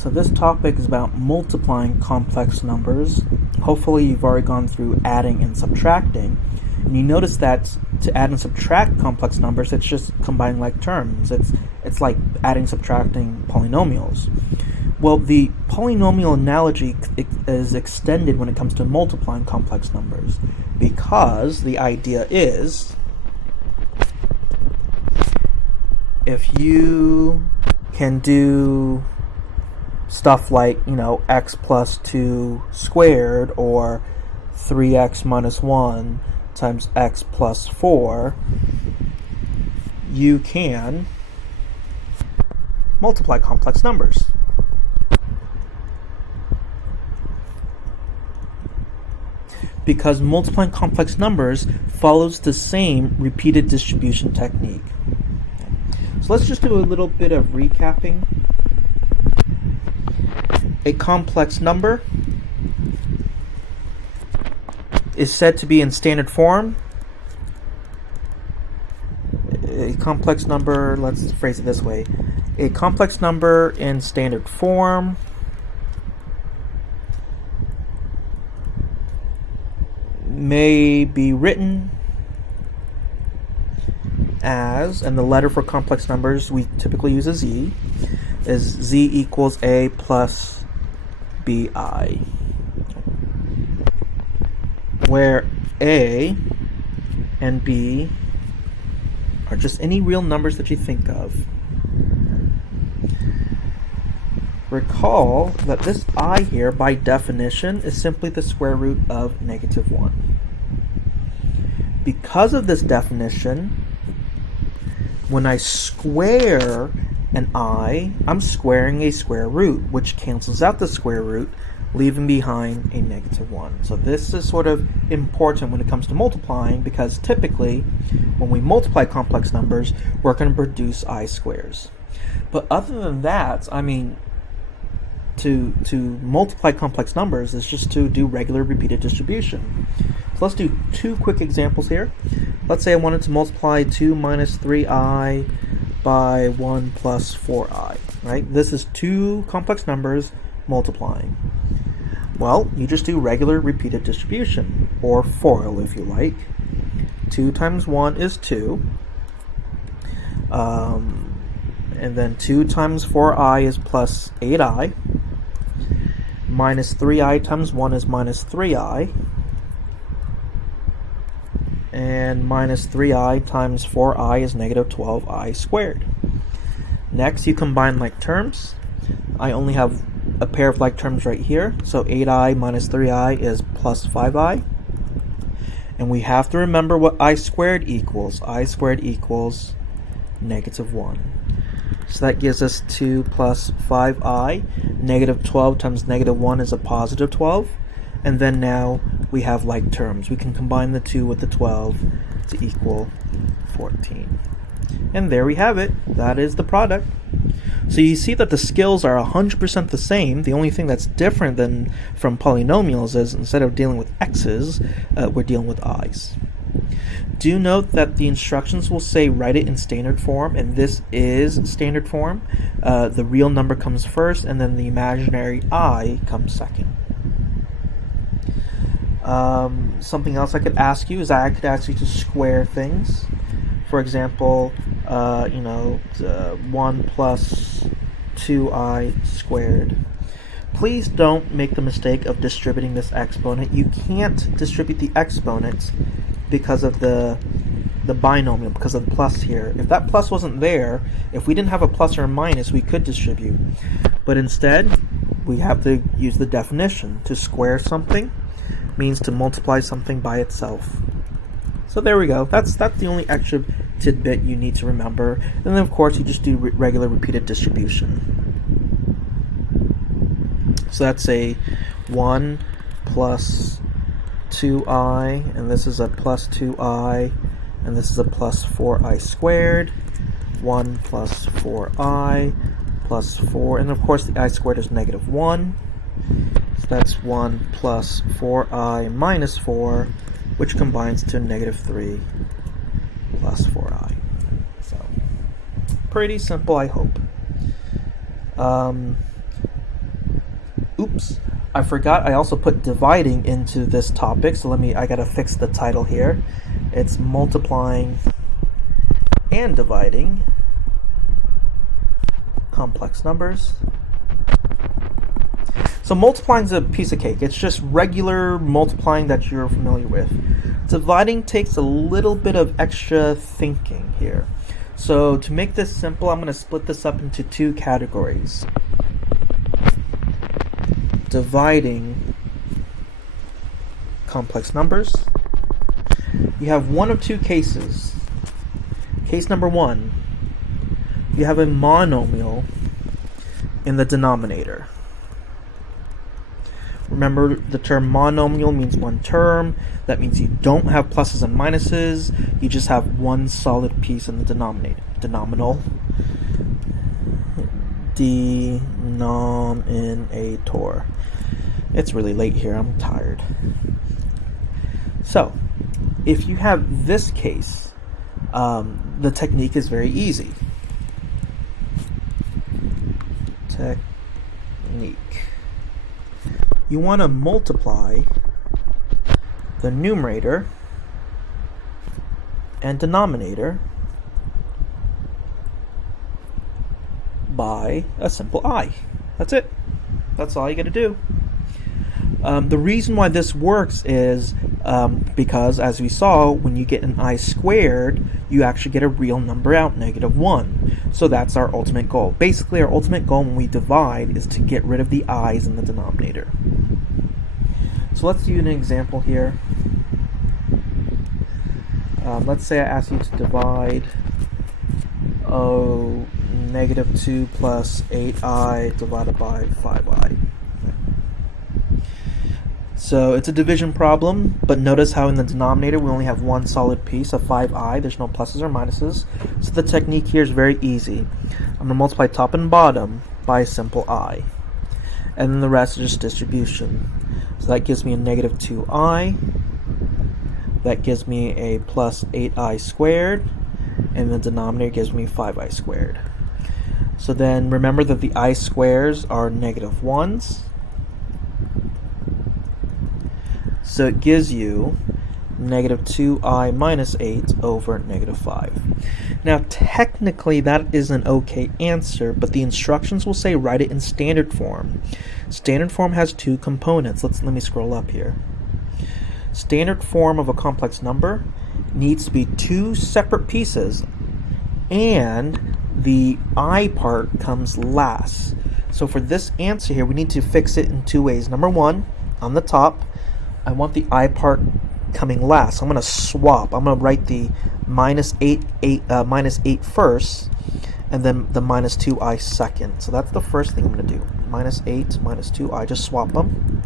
So this topic is about multiplying complex numbers. Hopefully you've already gone through adding and subtracting. And you notice that to add and subtract complex numbers, it's just combining like terms. It's like adding, subtracting polynomials. Well, the polynomial analogy is extended when it comes to multiplying complex numbers, because the idea is if you can do stuff like, x plus 2 squared, or 3x minus 1 times x plus 4, you can multiply complex numbers. Because multiplying complex numbers follows the same repeated distribution technique. So let's just do a little bit of recapping. A complex number is said to be in standard form. A complex number, let's phrase it this way. A complex number in standard form may be written as, and the letter for complex numbers we typically use as z, is z equals a plus bi, where a and b are just any real numbers that you think of. Recall that this I here, by definition, is simply the square root of negative 1. Because of this definition, when I square an I, I'm squaring a square root, which cancels out the square root, leaving behind a negative 1. So this is sort of important when it comes to multiplying, because typically, when we multiply complex numbers, we're going to produce I squares. But other than that, to multiply complex numbers is just to do regular repeated distribution. So let's do two quick examples here. Let's say I wanted to multiply 2 minus 3i by 1 plus 4i, right? This is two complex numbers multiplying. Well, you just do regular repeated distribution, or FOIL if you like. 2 times 1 is 2. And then 2 times 4i is plus 8i. Minus 3i times 1 is minus 3i. And minus 3i times 4i is negative 12i squared. Next, you combine like terms. I only have a pair of like terms right here. So 8i minus 3i is plus 5i. And we have to remember what I squared equals. I squared equals negative 1. So that gives us 2 plus 5i. Negative 12 times negative 1 is a positive 12. And then now we have like terms. We can combine the 2 with the 12 to equal 14. And there we have it. That is the product. So you see that the skills are 100% the same. The only thing that's different than from polynomials is instead of dealing with x's, we're dealing with i's. Do note that the instructions will say write it in standard form, and this is standard form. The real number comes first, and then the imaginary I comes second. Something else I could ask you is I could ask you to square things. For example, 1 plus 2i squared. Please don't make the mistake of distributing this exponent. You can't distribute the exponents because of the binomial, because of the plus here. If that plus wasn't there, if we didn't have a plus or a minus, we could distribute. But instead, we have to use the definition. To square something means to multiply something by itself. So there we go. That's the only extra tidbit you need to remember. And then of course you just do regular repeated distribution. So that's a 1 plus 2i, and this is a plus 2i, and this is a plus 4i squared. 1 plus 4i plus 4, and of course the I squared is negative 1. So that's 1 plus 4i minus 4, which combines to negative 3 plus 4i. So, pretty simple, I hope. Oops, I forgot I also put dividing into this topic, so I gotta fix the title here. It's multiplying and dividing complex numbers. So multiplying is a piece of cake. It's just regular multiplying that you're familiar with. Dividing takes a little bit of extra thinking here. So to make this simple, I'm going to split this up into two categories. Dividing complex numbers. You have one of two cases. Case number one, you have a monomial in the denominator. Remember, the term monomial means one term. That means you don't have pluses and minuses. You just have one solid piece in the denominator. Denominator. It's really late here. I'm tired. So, if you have this case, the technique is very easy. Technique. You want to multiply the numerator and denominator by a simple I. That's it. That's all you got to do. The reason why this works is because, as we saw, when you get an I squared, you actually get a real number out, -1. So that's our ultimate goal. Basically, our ultimate goal when we divide is to get rid of the i's in the denominator. So let's do an example here. Let's say I ask you to divide -2 plus 8i divided by 5i. So it's a division problem, but notice how in the denominator we only have one solid piece of 5i. There's no pluses or minuses. So the technique here is very easy. I'm going to multiply top and bottom by a simple I. And then the rest is just distribution. So that gives me a -2i. That gives me a plus 8i squared. And the denominator gives me 5i squared. So then remember that the I squares are -1s. So it gives you -2i minus 8 over -5. Now technically that is an okay answer, but the instructions will say write it in standard form. Standard form has two components. Let me scroll up here. Standard form of a complex number needs to be two separate pieces, and the I part comes last. So for this answer here, we need to fix it in two ways. Number one, on the top, I want the I part coming last. So I'm going to swap. I'm going to write the minus 8 first, and then the minus 2i second. So that's the first thing I'm going to do. Minus 8, minus 2i, just swap them.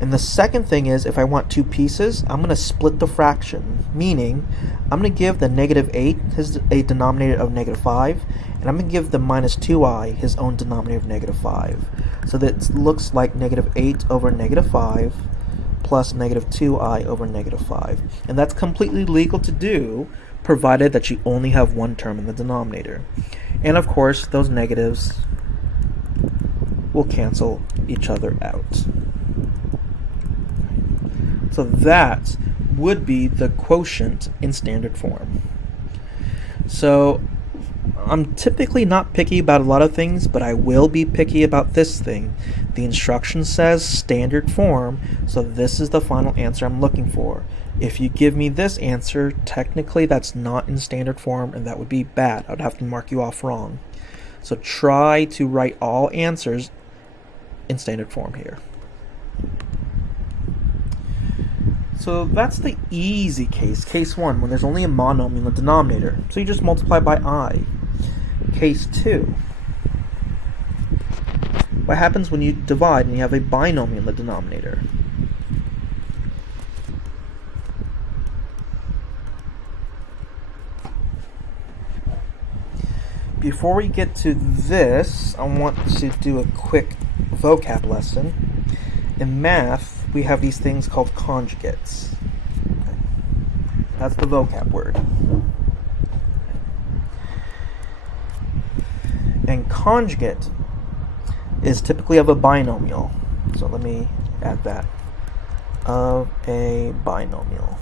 And the second thing is, if I want two pieces, I'm going to split the fraction, meaning I'm going to give the -8 a denominator of -5, and I'm going to give the minus 2i his own denominator of -5. So that it looks like -8 over -5 plus -2i over -5. And that's completely legal to do, provided that you only have one term in the denominator. And of course, those negatives will cancel each other out. So that would be the quotient in standard form. So I'm typically not picky about a lot of things, but I will be picky about this thing. The instruction says standard form, so this is the final answer I'm looking for. If you give me this answer, technically that's not in standard form, and that would be bad. I would have to mark you off wrong. So try to write all answers in standard form here. So that's the easy case, case 1, when there's only a monomial in the denominator. So you just multiply by I. Case 2. What happens when you divide and you have a binomial in the denominator? Before we get to this, I want to do a quick vocab lesson. In math, we have these things called conjugates. Okay. That's the vocab word. And conjugate is typically of a binomial. So let me add that. Of a binomial.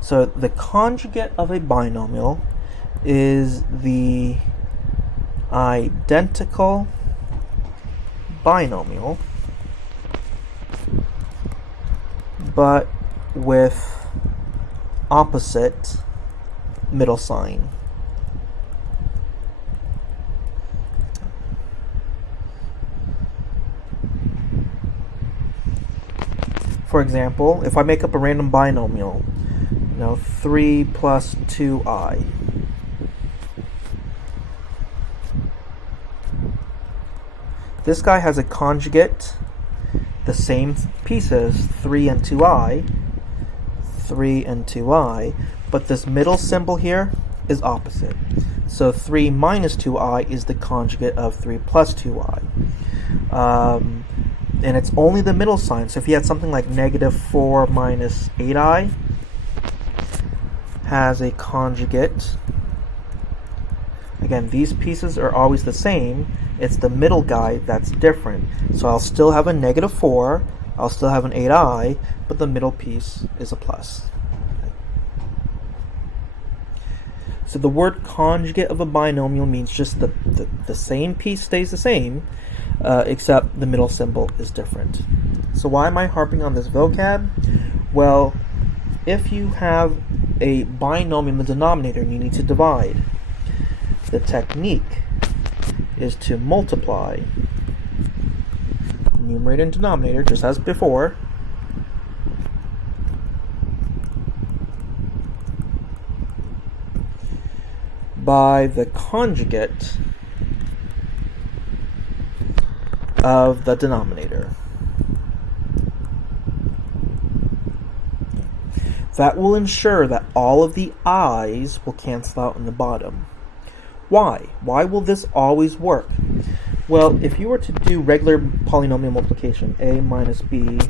So the conjugate of a binomial is the identical binomial, but with opposite middle sign. For example, if I make up a random binomial, 3 plus 2i, this guy has a conjugate, the same pieces, 3 and 2i, but this middle symbol here is opposite. So 3 minus 2i is the conjugate of 3 plus 2i. And it's only the middle sign. So if you had something like negative 4 minus 8i, has a conjugate. Again, these pieces are always the same. It's the middle guy that's different. So I'll still have a negative 4, I'll still have an 8i, but the middle piece is a plus. So the word conjugate of a binomial means just the same piece stays the same, except the middle symbol is different. So why am I harping on this vocab? Well, if you have a binomial in the denominator and you need to divide, the technique is to multiply numerator and denominator, just as before, by the conjugate of the denominator. That will ensure that all of the i's will cancel out in the bottom. Why? Why will this always work? Well, if you were to do regular polynomial multiplication, a minus b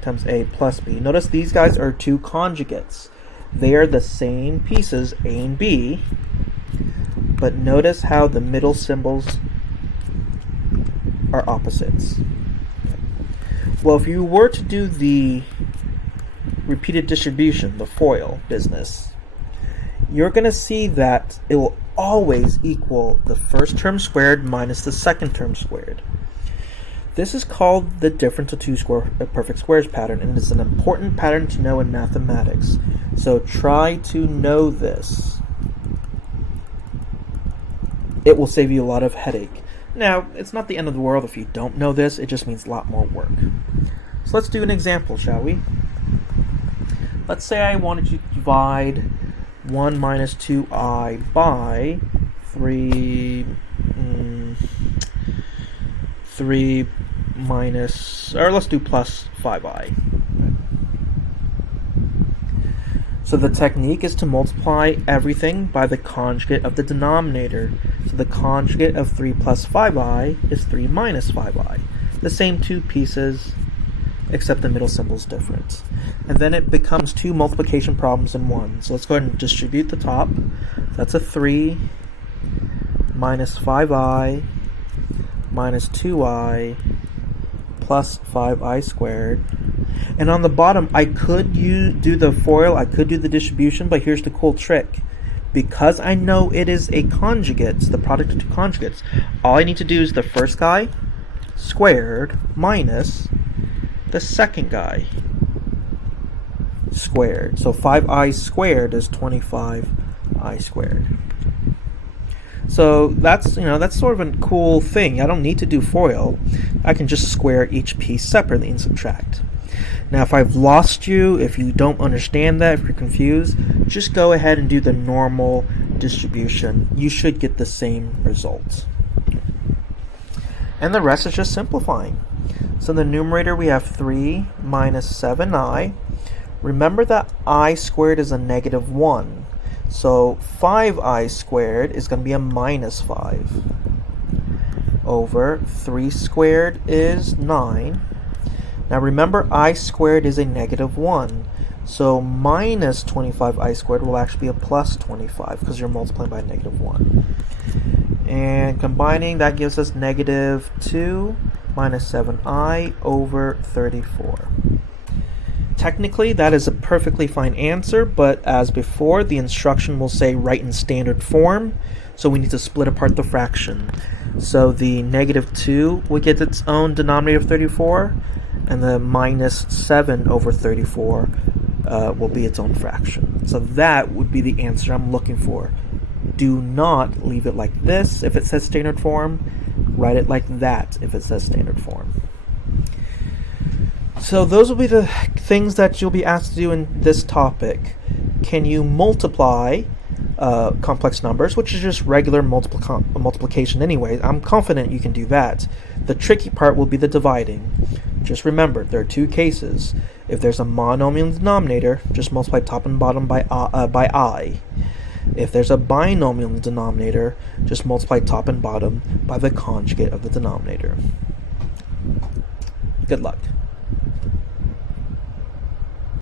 times a plus b, notice these guys are two conjugates. They are the same pieces, a and b, but notice how the middle symbols are opposites. Well, if you were to do the repeated distribution, the FOIL business, you're going to see that it will always equal the first term squared minus the second term squared. This is called the difference of two perfect squares pattern, and it's an important pattern to know in mathematics. So try to know this. It will save you a lot of headache. Now, it's not the end of the world if you don't know this, it just means a lot more work. So let's do an example, shall we? Let's say I wanted to divide 1 minus 2i by 3 minus, or let's do plus 5i. So the technique is to multiply everything by the conjugate of the denominator. So the conjugate of 3 plus 5i is 3 minus 5i. The same two pieces, except the middle symbol is different. And then it becomes two multiplication problems in one. So let's go ahead and distribute the top. That's a 3 minus 5i minus 2i plus 5i squared. And on the bottom, I could do the FOIL, I could do the distribution, but here's the cool trick. Because I know it is a conjugate, the product of two conjugates, all I need to do is the first guy squared minus the second guy squared. So 5i squared is 25i squared. So that's sort of a cool thing. I don't need to do FOIL. I can just square each piece separately and subtract. Now, if I've lost you, if you don't understand that, if you're confused, just go ahead and do the normal distribution. You should get the same result. And the rest is just simplifying. So in the numerator we have 3 minus 7i. Remember that I squared is a negative 1. So 5i squared is going to be a minus 5. Over 3 squared is 9. Now remember, I squared is a negative 1. So minus 25i squared will actually be a plus 25 because you're multiplying by a negative 1. And combining, that gives us negative 2 minus 7i over 34. Technically, that is a perfectly fine answer, but as before, the instruction will say write in standard form, so we need to split apart the fraction. So the negative 2 will get its own denominator of 34, and the minus 7 over 34 will be its own fraction. So that would be the answer I'm looking for. Do not leave it like this if it says standard form. Write it like that if it says standard form. So those will be the things that you'll be asked to do in this topic. Can you multiply complex numbers, which is just regular multiplication anyway? I'm confident you can do that. The tricky part will be the dividing. Just remember, there are two cases. If there's a monomial denominator, just multiply top and bottom by I. If there's a binomial denominator, just multiply top and bottom by the conjugate of the denominator. Good luck.